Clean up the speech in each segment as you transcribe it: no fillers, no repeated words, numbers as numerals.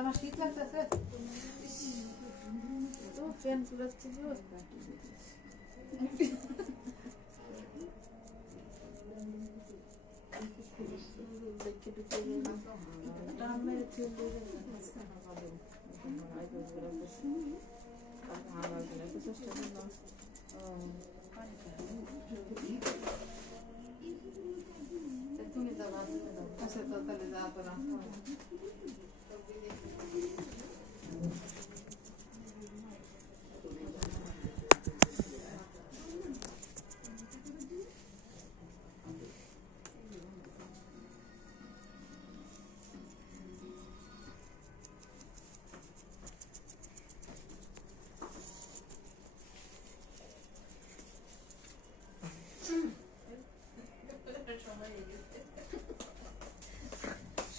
আমার শীত লাগতেছে তো ফ্যান পুরাচ্ছে কি অবস্থা তুমি যাও আচ্ছা তো তাহলে যাও তোরা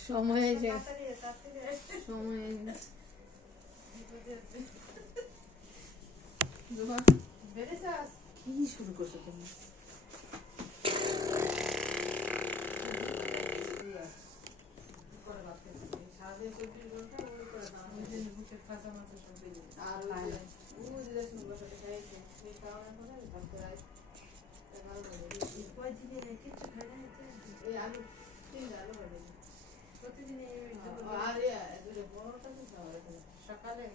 সময় কি শুরু করছো তুমি সকালে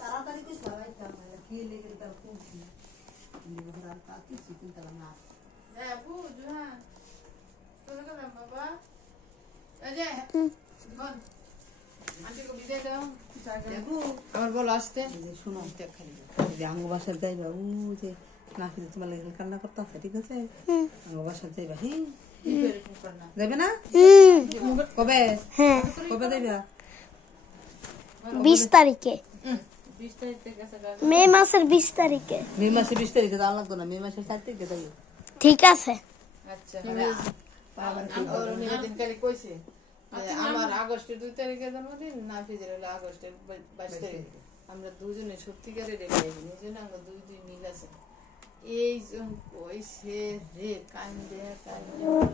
তাড়াতাড়ি আমার বলো আসতে শুনো আঙ্গ বাসার যাই বাবু যে নাকি তোমার লেগে কান্না করতে আছে ঠিক আছে আঙ্গ বাসার যাইবা হ্যাঁ যাবে না কবে কবে যাইবা 20 তারিখে মে মাসের 20 তারিখে মে মাসের 20 তারিখে যাওয়া লাগতো না মে মাসের 4 তারিখে যাই ঠিক আছে আচ্ছা আমার আগস্টের 2 তারিখে জন্মদিন নাফিজের হলো আগস্টের 22 তারিখে আমরা দুজনে সত্যিকারের রেখে নিজনে আমরা দুই মিল আছে এই জন কইছে রে কান্দে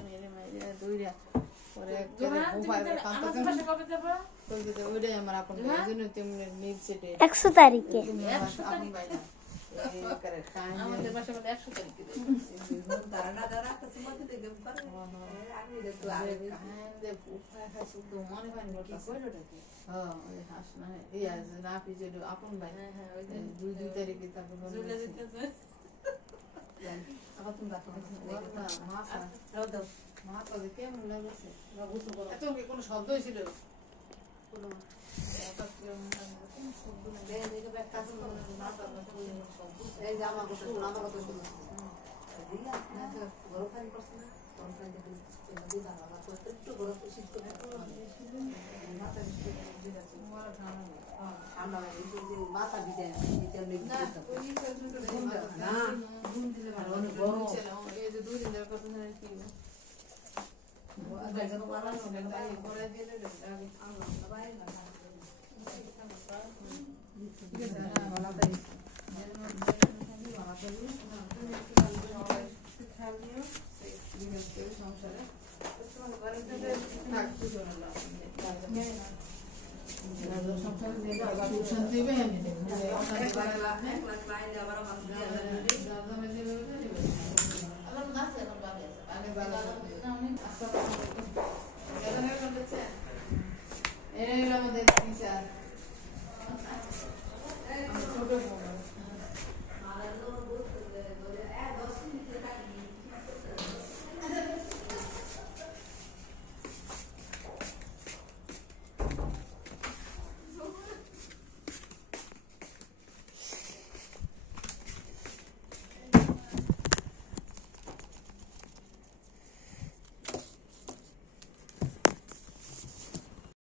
মেরে মাইরা দইরা পরে জোহান, তুমি তাহলে আমাদের বাসায় কবে যাবা? ওইটাই আমার আপন ভাই, এই জন্য তুমি মিলছে ডেট। 100 তারিখে তুমি আমার আপন ভাই না। এই করে কাহিনী। আমাদের বাসায় বলে 100 তারিখে যাবে। তারা না যারা কাছে মধ্যে দেখে করে আমি দেখতে আগে কাহিনী উপায় খাইছে তো মনে হয় না কি করতেছে। কইলোটা কি? হ্যাঁ, ওই হাস না এই আজ না পিছে আপন ভাই। হ্যাঁ, হ্যাঁ, ওই যে 2 তারিখে তারপর ঝুলে দিতেছে। আবার তুমি রাখো মাথা দাও দাও মাথা যে কেমন লাগছে। বুঝতে পারো এত কি কোনো শব্দ হয়েছিল? কোনো শব্দ নেই। দেখে ব্যাগ কাছে মাথা শব্দ। এই যে আমার কথা শোনো আমার কথা শোনো দিলা গরম পানি করছে না গরম পানি দেখে দিই দাঁড়া আমার তো একটু গরম শীত করে মাথা ভিজে তোমার ঠান্ডা নেই। ঠান্ডা লাগে যে মাথা ভিজে ভিজে লেগে না, ওই পর্যন্ত নেই মাথা। না ঘুম দিলে ভালো। অনেক গরম। এই যে 2 দিন ধরে কথা শুনে কি দেখো মারা করে দিলে আগে আমাদের